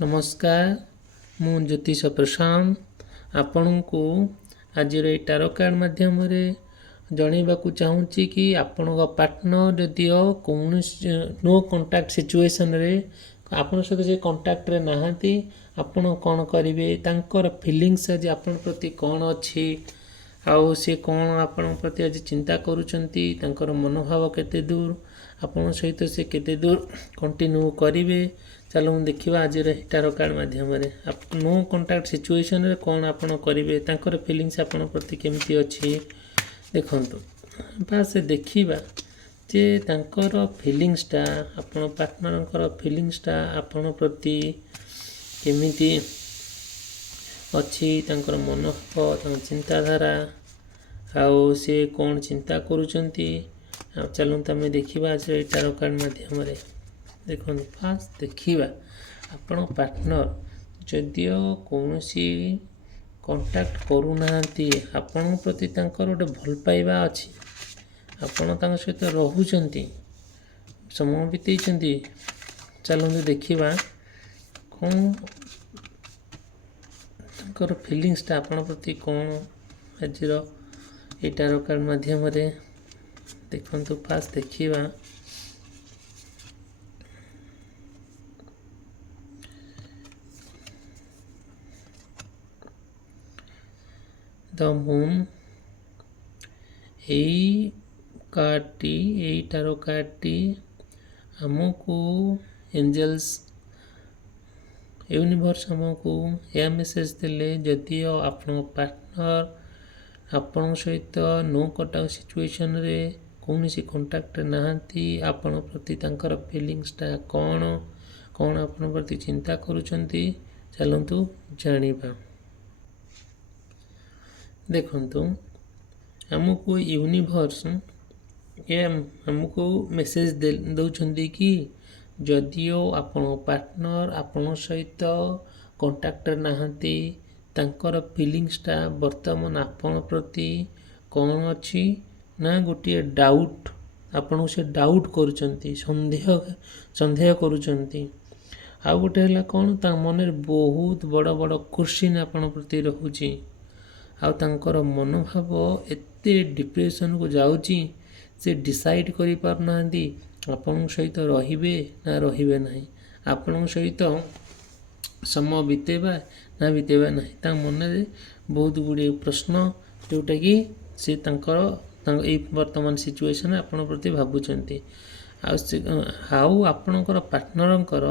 नमस्कार मु ज्योतिष प्रशांत आपण को आज टारो कार्ड माध्यम जनइबा चाहूँगी कि आपण पार्टनर जदि कौन नो कंटाक्ट सिचुएशन रे आपण सहित जे कंटाक्ट रे नहांती आपण कौन करेंगे तांकर फीलिंग्स आज आपण प्रति कौन अच्छी आउ सी कौन आपण प्रति आज चिंता करुचंती तांकर मनोभाव केते दूर आपण सहित से केते दूर कंटिन्यू करेंगे। चलो देखा आज टारो कार्ड माध्यम नो कंटाक्ट सिचुएशन रे कौन आपण करेंगे तांकर फीलिंग्स आपण प्रति केमती अच्छी देखु बास देखा जे तांकर फीलिंग्सटा आपण पार्टनर फीलिंग्सटा आपण प्रति केमिति अच्छी तांकर मनोभाव चिंताधारा आउ से कौन चिंता करुचंती चलो तमें देखा आज टारो कार्ड माध्यम देखो फास्ट देखा आपण पार्टनर जदियो कौन सी कंटाक्ट करूना आपण प्रति तांकर गोटे भल पाइबा अच्छी आपण तांक सहित रहुचंती समय बितेइचंती चलते देखा कौन तांकर फीलिंग्सटा आपण प्रति कौन आज ये टारो कार्ड माध्यम देखु फास्ट देखा द मून यही कार्डटी यही टारो कार्डटी आमको एंजल्स यूनिवर्स आमको यह मेसेज देले जदि आपण पार्टनर आपण सहित नो कंटाक्ट सिचुएशन रे कौन सी कंटाक्ट नहांती आपण प्रति तांकर फीलिंग्सटा कौन कौन आपण प्रति चिंता करुचंती चलतु जानिबा। देखंतु हमको यूनिवर्स ये हमको मेसेज दौरान कि जदियो आपण पार्टनर आपण सहित कंटाक्ट नहांती तांकर फीलिंग्सटा वर्तमान आपण प्रति कौन अच्छी ना गोटे डाउट आपण से डाउट करुचंती संदेह करुचंती आ गोटे है कौन ता मन बहुत बड़ बड़ क्वेश्चन आपण प्रति रहुची आ तांकर मनोभाव एते डिप्रेशन को जाउची से डिसाइड करि पार नांदी आपण सहित रहिबे ना रहिबे नाही आपण सहित समय बितेबा ना बितेबा नाही ता मन रे बहुत गुड़े प्रश्न जोटा कि से तांकर वर्तमान सिचुएशन आपण प्रति भाबुचंती आउ आपणकर पार्टनरंकर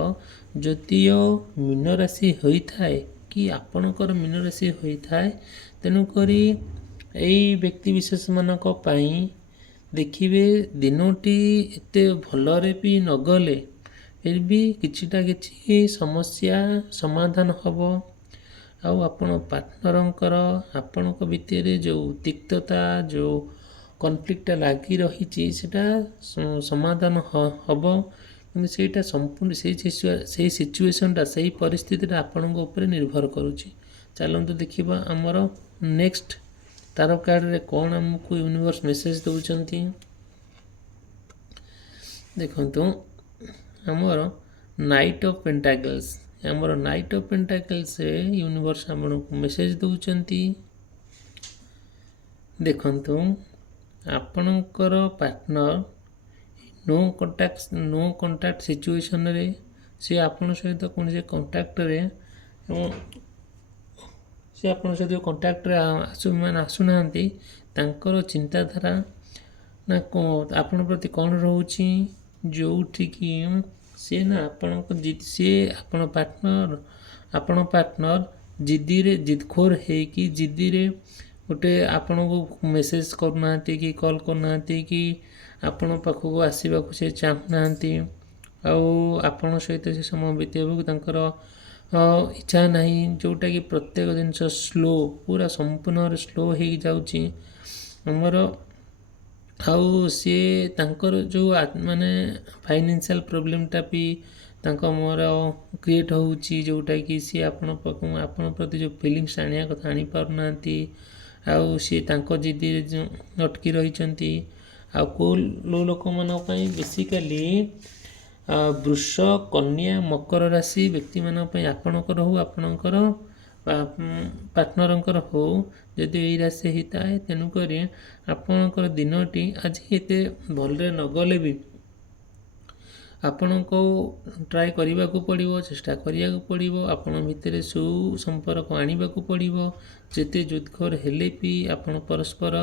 जदियो मीन राशि होइथाय कि आपणकर मीन राशि होइथाय तेणुकरी यही व्यक्ति विशेष मानक पाई देखिए दिनोटी एते भलरे भी न गले फिर भी किछिटा किछि समस्या समाधान हबो आउ आपण पार्टनरंकर आपणक भितर जो तिक्तता जो कॉन्फ्लिक्ट लागी रही सेटा समाधान हबो कि सेटा संपूर्ण से सिचुएशनटा से परिस्थितिटा आपण ऊपर निर्भर करुछि। चलतु देखिबा हमर नेक्स्ट टारो कार्ड रे कौन हमको यूनिवर्स मेसेज दउचंती देखंतु हमर नाइट ऑफ पेंटाकल्स हमर नाइट ऑफ पेंटाकल्स से यूनिवर्स हमको मेसेज दउचंती देखंतु आपणकर पार्टनर नो कंटाक्ट सिचुएशन रे से आपण सहित कौन से कंटाक्ट रे से आपण सहित कंटाक्ट रे आसुना तांकर चिंताधारा ना आपण प्रति कौन रोची जो कि से ना आपण पार्टनर जिद्दी रे जिदखोर है कि जिद्दी रे गोटे आपण को मेसेज करना कि कॉल करना कि आपण पाखक आसवा से चाहूना आपण सहित से समय बितेबू तांकर इच्छा नहीं जोटा कि प्रत्येक जिनस स्लो पूरा संपूर्ण स्लो हो जाउची हमर आउ सी तांकर जो माने फाइनेंशियल प्रोब्लेमटा भी तांको मोर क्रिएट होउची जोटा कि सी आपण प्रति जो फीलिंग्स आनिया कथा आनी पारना आउ सी तांको जिद्दी अटकी रही आ को लोक मान बेसिकली ବୃଷ, କନ୍ୟା, ମକର ରାଶି ବ୍ୟକ୍ତିମାନଙ୍କ ପାଇଁ ଆପଣଙ୍କର ହଉ ଆପଣଙ୍କର ପାର୍ଟନରଙ୍କର ହଉ ଯଦି ଏଇ ରାଶି ହେଇଥାଏ, ତେଣୁକରି ଆପଣଙ୍କର ଦିନଟି ଆଜି ଏତେ ଭଲରେ ନଗଲେ ବି ଆପଣଙ୍କୁ ଟ୍ରାଏ କରିବାକୁ ପଡ଼ିବ, ଚେଷ୍ଟା କରିବାକୁ ପଡ଼ିବ, ଆପଣଙ୍କ ଭିତରେ ସୁସମ୍ପର୍କ ଆଣିବାକୁ ପଡ଼ିବ। ଯେତେ ଯୁଦ୍ଧର ହେଲେ ବି ଆପଣ ପରସ୍ପର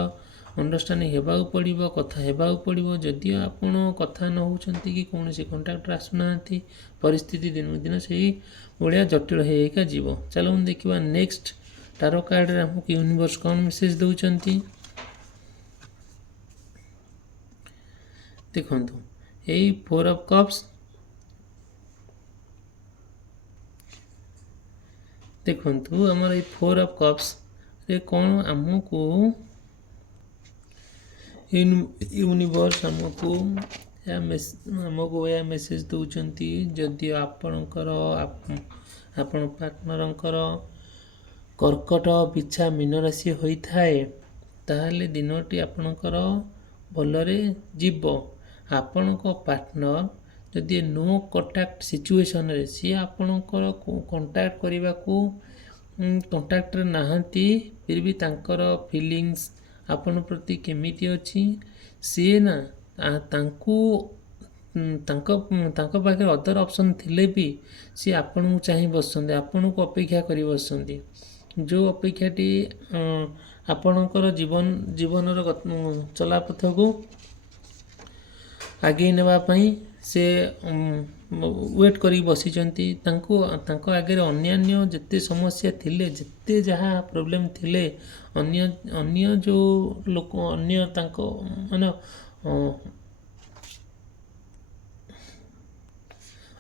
ଅଣ୍ଡରଷ୍ଟାଣ୍ଡିଂ ହେବାକୁ ପଡ଼ିବ, କଥା ହେବାକୁ ପଡ଼ିବ। ଯଦିଓ ଆପଣ କଥା ନ ହେଉଛନ୍ତି କି କୌଣସି କଣ୍ଟାକ୍ଟରେ ଆସୁନାହାନ୍ତି, ପରିସ୍ଥିତି ଦିନକୁ ଦିନ ସେଇ ଭଳିଆ ଜଟିଳ ହେଇକା ଯିବ। ଚାଲନ୍ତୁ ଦେଖିବା ନେକ୍ସଟ ଟାରୋ କାର୍ଡ଼ରେ ଆମକୁ ୟୁନିଭର୍ସ କ'ଣ ମେସେଜ୍ ଦେଉଛନ୍ତି। ଦେଖନ୍ତୁ ଏଇ 4 ଅଫ୍ କପ୍ସ, ଦେଖନ୍ତୁ ଆମର ଏଇ 4 ଅଫ୍ କପ୍ସରେ କ'ଣ ଆମକୁ ୟୁନିଭର୍ସ ଆମକୁ ଏହା ମେସେଜ୍ ଦେଉଛନ୍ତି। ଯଦି ଆପଣଙ୍କର ଆପଣ ପାର୍ଟନରଙ୍କର କର୍କଟ, ବିଛା, ମୀନ ରାଶି ହୋଇଥାଏ, ତାହେଲେ ଦିନଟି ଆପଣଙ୍କର ଭଲରେ ଯିବ। ଆପଣଙ୍କ ପାର୍ଟନର ଯଦି ନୋ କଣ୍ଟାକ୍ଟ ସିଚୁଏସନରେ ସିଏ ଆପଣଙ୍କର କଣ୍ଟାକ୍ଟ କରିବାକୁ କଣ୍ଟାକ୍ଟରେ ନାହାନ୍ତି, ଫିର୍ ବି ତାଙ୍କର ଫିଲିଙ୍ଗସ୍ ଆପଣ ପ୍ରତି କେମିତି ଅଛି, ସିଏ ନା ତାଙ୍କ ପାଖରେ ଅଦର ଅପସନ୍ ଥିଲେ ବି ସିଏ ଆପଣଙ୍କୁ ଚାହିଁ ବସୁଛନ୍ତି, ଆପଣଙ୍କୁ ଅପେକ୍ଷା କରି ବସୁଛନ୍ତି। ଯେଉଁ ଅପେକ୍ଷାଟି ଆପଣଙ୍କର ଜୀବନର ଚଲାପଥକୁ ଆଗେଇ ନେବା ପାଇଁ ସେ ୱେଟ୍ କରିକି ବସିଛନ୍ତି। ତାଙ୍କ ଆଗରେ ଅନ୍ୟାନ୍ୟ ଯେତେ ସମସ୍ୟା ଥିଲେ, ଯେତେ ଯାହା ପ୍ରୋବ୍ଲେମ୍ ଥିଲେ, ଅନ୍ୟ ଯେଉଁ ଲୋକ ଅନ୍ୟ ତାଙ୍କ ମାନେ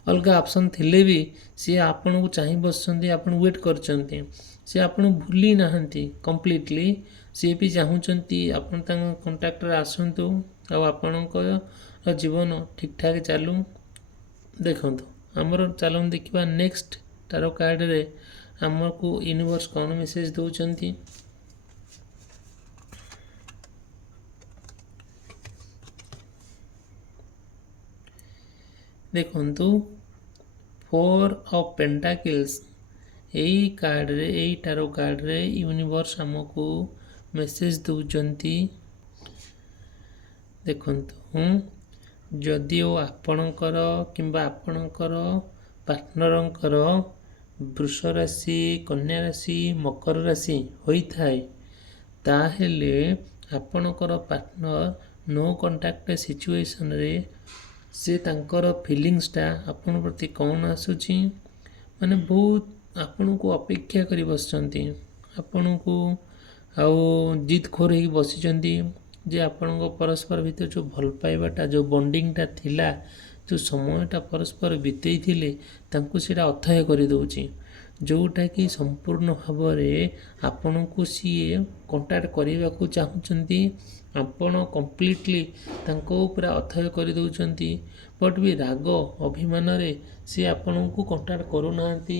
ଅଲଗା ଅପସନ୍ ଥିଲେ ବି ସିଏ ଆପଣଙ୍କୁ ଚାହିଁ ବସୁଛନ୍ତି, ଆପଣ ୱେଟ୍ କରିଛନ୍ତି। ସିଏ ଆପଣଙ୍କୁ ଭୁଲି ନାହାନ୍ତି କମ୍ପ୍ଲିଟଲି, ସିଏ ବି ଚାହୁଁଛନ୍ତି ଆପଣ ତାଙ୍କ କଣ୍ଟାକ୍ଟରେ ଆସନ୍ତୁ ଆଉ ଆପଣଙ୍କ ଜୀବନ ଠିକ୍ଠାକ୍ ଚାଲୁ। ଦେଖନ୍ତୁ ଆମର ଚାଲନ୍ତୁ ଦେଖିବା ନେକ୍ସଟ ଟାରୋ କାର୍ଡ଼ରେ ଆମକୁ ୟୁନିଭର୍ସ କ'ଣ ମେସେଜ୍ ଦେଉଛନ୍ତି। ଦେଖନ୍ତୁ 4 ଅଫ୍ ପେଣ୍ଟାକିଲ୍ସ, ଏଇ ଟାରୋ କାର୍ଡ଼ରେ ୟୁନିଭର୍ସ ଆମକୁ ମେସେଜ୍ ଦେଉଛନ୍ତି। ଦେଖନ୍ତୁ ଯଦିଓ ଆପଣଙ୍କର କିମ୍ବା ଆପଣଙ୍କର ପାର୍ଟନରଙ୍କର ବୃଷ ରାଶି, କନ୍ୟା ରାଶି, ମକର ରାଶି ହୋଇଥାଏ, ତାହେଲେ ଆପଣଙ୍କର ପାର୍ଟନର ନୋ କଣ୍ଟାକ୍ଟ ସିଚୁଏସନରେ ସେ ତାଙ୍କର ଫିଲିଙ୍ଗସଟା ଆପଣଙ୍କ ପ୍ରତି କ'ଣ ଆସୁଛି, ମାନେ ବହୁତ ଆପଣଙ୍କୁ ଅପେକ୍ଷା କରି ବସିଛନ୍ତି, ଆପଣଙ୍କୁ ଆଉ ଜିଦ୍ ଖୋର ହେଇକି ବସିଛନ୍ତି ଯେ ଆପଣଙ୍କ ପରସ୍ପର ଭିତରେ ଯେଉଁ ଭଲ ପାଇବାଟା, ଯେଉଁ ବଣ୍ଡିଙ୍ଗଟା ଥିଲା, ଯେଉଁ ସମୟଟା ପରସ୍ପର ବିତେଇଥିଲେ, ତାଙ୍କୁ ସେଇଟା ଅଥୟ କରିଦେଉଛି। ଯେଉଁଟାକି ସମ୍ପୂର୍ଣ୍ଣ ଭାବରେ ଆପଣଙ୍କୁ ସିଏ କଣ୍ଟାକ୍ଟ କରିବାକୁ ଚାହୁଁଛନ୍ତି, ଆପଣ କମ୍ପ୍ଲିଟଲି ତାଙ୍କ ଉପରେ ଅଥୟ କରିଦେଉଛନ୍ତି। ବଟ୍ ବି ରାଗ ଅଭିମାନରେ ସିଏ ଆପଣଙ୍କୁ କଣ୍ଟାକ୍ଟ କରୁନାହାନ୍ତି।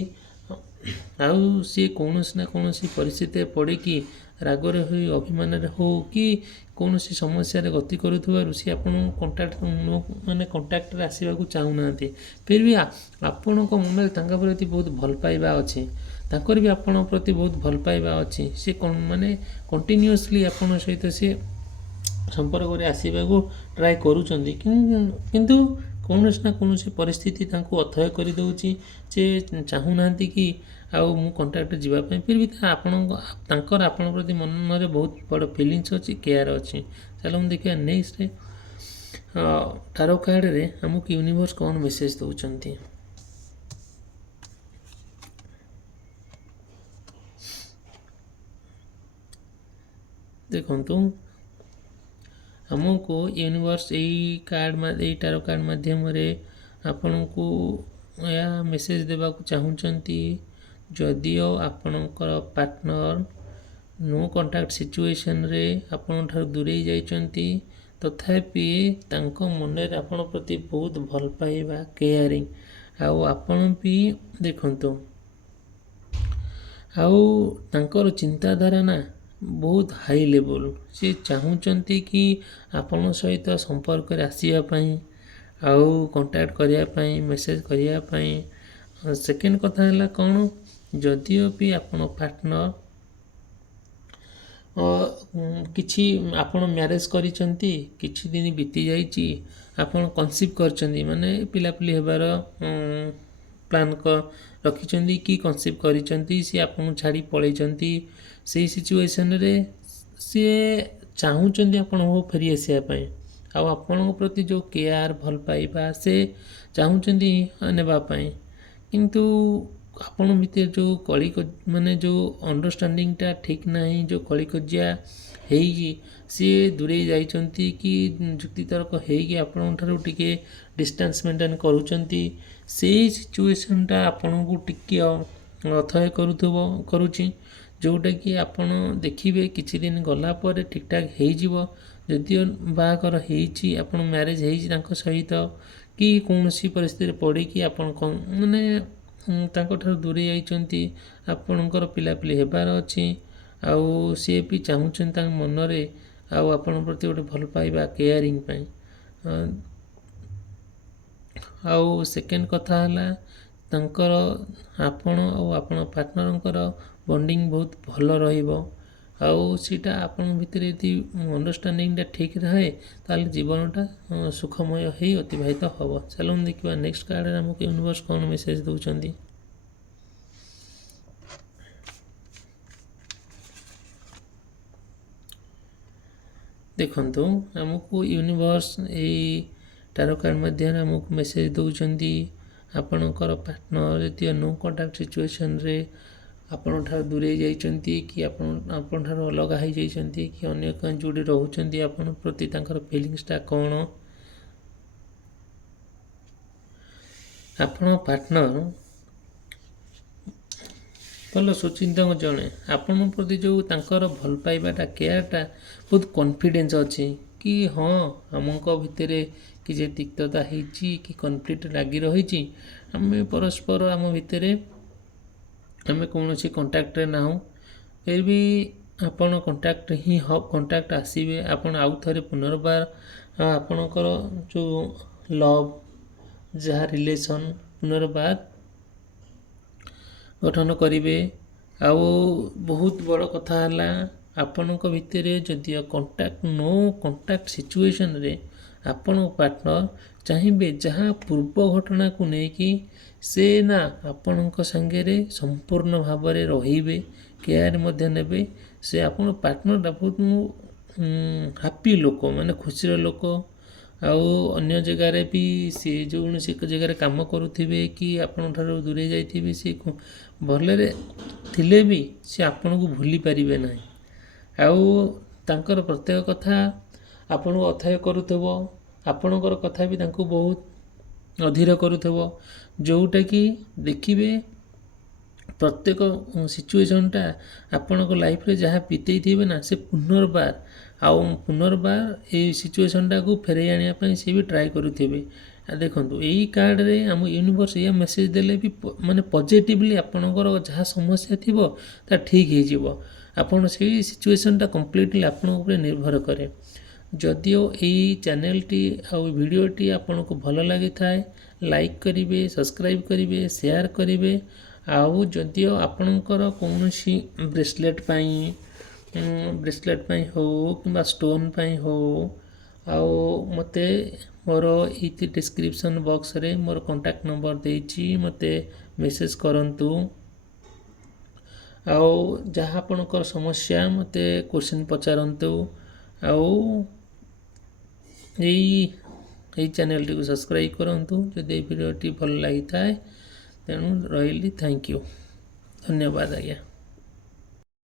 ଆଉ ସିଏ କୌଣସି ନା କୌଣସି ପରିସ୍ଥିତିରେ ପଡ଼ିକି ରାଗରେ ହୋଇ ଅଭିମାନରେ ହଉ କି କୌଣସି ସମସ୍ୟାରେ ଗତି କରୁଥିବାରୁ ସିଏ ଆପଣଙ୍କୁ କଣ୍ଟାକ୍ଟରେ ଆସିବାକୁ ଚାହୁଁନାହାନ୍ତି। ଫିର୍ ବି ଆପଣଙ୍କ ମନରେ ତାଙ୍କ ପ୍ରତି ବହୁତ ଭଲ ପାଇବା ଅଛି, ତାଙ୍କର ବି ଆପଣଙ୍କ ପ୍ରତି ବହୁତ ଭଲ ପାଇବା ଅଛି। ସେ କଣ୍ଟିନ୍ୟୁଅସଲି ଆପଣଙ୍କ ସହିତ ସିଏ ସମ୍ପର୍କରେ ଆସିବାକୁ ଟ୍ରାଏ କରୁଛନ୍ତି, କିନ୍ତୁ କୌଣସି ନା କୌଣସି ପରିସ୍ଥିତି ତାଙ୍କୁ ଅଥୟ କରିଦେଉଛି। ସେ ଚାହୁଁନାହାନ୍ତି କି ଆଉ ମୁଁ କଣ୍ଟାକ୍ଟରେ ଯିବା ପାଇଁ। ଫିର୍ ବି ତାଙ୍କର ଆପଣଙ୍କ ପ୍ରତି ମନରେ ବହୁତ ବଡ଼ ଫିଲିଙ୍ଗସ୍ ଅଛି, କେୟାର ଅଛି। ଚାଲନ୍ତୁ ଦେଖିବା ନେକ୍ସଟ ଟାରୋ କାର୍ଡ଼ରେ ଆମକୁ ୟୁନିଭର୍ସ କ'ଣ ମେସେଜ୍ ଦେଉଛନ୍ତି। ଦେଖନ୍ତୁ ଆମକୁ ୟୁନିଭର୍ସ ଏଇ ଟାରୋ କାର୍ଡ଼ ମାଧ୍ୟମରେ ଆପଣଙ୍କୁ ଏହା ମେସେଜ୍ ଦେବାକୁ ଚାହୁଁଛନ୍ତି। ଯଦିଓ ଆପଣଙ୍କର ପାର୍ଟନର ନୋ କଣ୍ଟାକ୍ଟ ସିଚୁଏସନରେ ଆପଣଙ୍କଠାରୁ ଦୂରେଇ ଯାଇଛନ୍ତି, ତଥାପି ତାଙ୍କ ମନରେ ଆପଣଙ୍କ ପ୍ରତି ବହୁତ ଭଲ ପାଇବା, କେୟାରିଂ, ଆଉ ଆପଣ ବି ଦେଖନ୍ତୁ ଆଉ ତାଙ୍କର ଚିନ୍ତାଧାରା ନା ବହୁତ ହାଇ ଲେଭଲ୍। ସେ ଚାହୁଁଛନ୍ତି କି ଆପଣଙ୍କ ସହିତ ସମ୍ପର୍କରେ ଆସିବା ପାଇଁ, आउ कांटेक्ट करिया पई मेसेज करिया पई। सेकेंड कथा है कौन, जदिओ भी आपण पार्टनर किछि आपण मैरेज करिसंती, किछि दिन बीती जाइछि, आपण कनसीव करचंदी माने पिलापिली हेबार प्लान रखिचंदी कि कनसीव करिसंती, सी आपण छाड़ी पळैचंती, सेही सिचुएशन रे सी चाहूचंदी आपण हो फेरी आसिया पई, आ आपण प्रति जो केयर भल पाइबा से चाहूचंदी नेबा पई। किंतु आपण भितर जो कली माने जो अंडरस्टैंडिंगटा ठीक नहीं, जो कली कजिया हेई सी दूरे जाइचंती कि जुक्ति तर्क हेई आपण ठारू टिके डिस्टेंस मेंटेन करूचंती, सेही सिचुएशनटा आपण को टिके अथय करूची, जोटा कि आपण देखिबे किछि दिन गला पर ठीक ठाक हेई जिवो। जदिओ बाहागर हेइछि, आपण मैरिज हेइछि तांको सहित, कि कौनसी परिस्थिति पड़ी कि आपण माने तांको ठारू दूरे जाइचंती, आपणकर पिलापिली हेबार अछि, आउ सी भी चाहूचंती तांक मनरे आउ आपण प्रति गोटे भल पाइबा केयरिंग पई। आउ सेकेंड कथा है तांकर आपण आउ आपण पार्टनरंकर बॉन्डिंग बहुत भल रहिबो, आउ सीटा आपण भितर यदि अंडरस्टैंडिंगटा ठीक रहे ताले जीवनटा सुखमय ही अतिबाहित हम। चलो देखा नेक्स्ट कार्ड आमको यूनिवर्स कौन मेसेज दौरान। देखंतु आमको यूनिवर्स यही टारो कार्ड मध्य आमको मेसेज दौरान, आपणकर पार्टनर यदि नो कॉन्टैक्ट सिचुएशन रे आपण ठार दूरे जाइचंती, कि आपण ठार अलग हो जाइचंती, कि अन्य कहीं जोड़े रहउचंती, आपण प्रति तांकर फीलिंग्सटा कौन। आपण पार्टनर भल सुचिंतक जड़े, आपण प्रति जो तांकर भल पाइबाटा केयरटा बहुत कॉन्फिडेंस अच्छी, कि हाँ आमको भितर कि तिक्तता होती कि कॉन्फ्लिक्ट लगी रही, आम परस्पर आम भितर आम कौन सी कंटाक्ट ना हो, फिर भी आपण कंटाक्ट ही कंटाक्ट आसवे, आपण आउ थे पुनर्बार आपणकर जो लव जहाँ रिलेशन पुनर्बार गठन करेंगे। आउ बहुत बड़ कथा है आपणक भितर जदि कंटाक्ट नो कंटाक्ट सिचुएशन रे आपण पार्टनर चाहिए जहाँ पूर्व घटना को लेकिन से ना आपणक संगे संपूर्ण भाव में रे केयर मध्य नेबे, से आपण पार्टनरटा बहुत हैप्पी लोक माने खुशी लोक, आउ अन्य जगार भी सी जो जगार काम करुवे कि आपण ठारू दूरे जाइथिबे सी भलरे थिले भी सी आपण को भूली पारिबे नाही, आउ तांकर प्रत्येक कथा आपण को अथय करुथबो, आपणकर कथा भी तांको बहुत अधीर करुथबो, जोटा कि देखिबे प्रत्येक सिचुएशनटा आपणक लाइफ रे जहाँ बीतई थे ना से पुनर्बार ये सिचुएशनटा को फेरई आने से भी ट्राए करुवे। देखो यही कार्ड रे आम यूनिवर्स या मेसेज देले भी माने पॉजिटिवली आपणकर जहाँ समस्या थी ता ठीक हो आपन से सिचुएशनटा कम्प्लीटली आपण ऊपर निर्भर करे। जदिओ यही चैनलटी आ वीडियोटी आपन को भल लगी थाए लाइक करिवे, सब्सक्राइब करिवे, शेयर करिवे। आउ जदिओ आपणकर कौनसी ब्रेसलेट पाई हो कि स्टोन पाई हो आउ मते मोर ये डिस्क्रिप्शन बॉक्स रे मोर कांटेक्ट नंबर देछि, मते मेसेज करंतु। आउ जहाँ आपणकर समस्या मते क्वेश्चन पचारंतु। आउ यही चैनल टी को सब्सक्राइब करंतु जदि वीडियो टी भल लगी थाए। तेणु रही थैंक यू, धन्यवाद आज्ञा।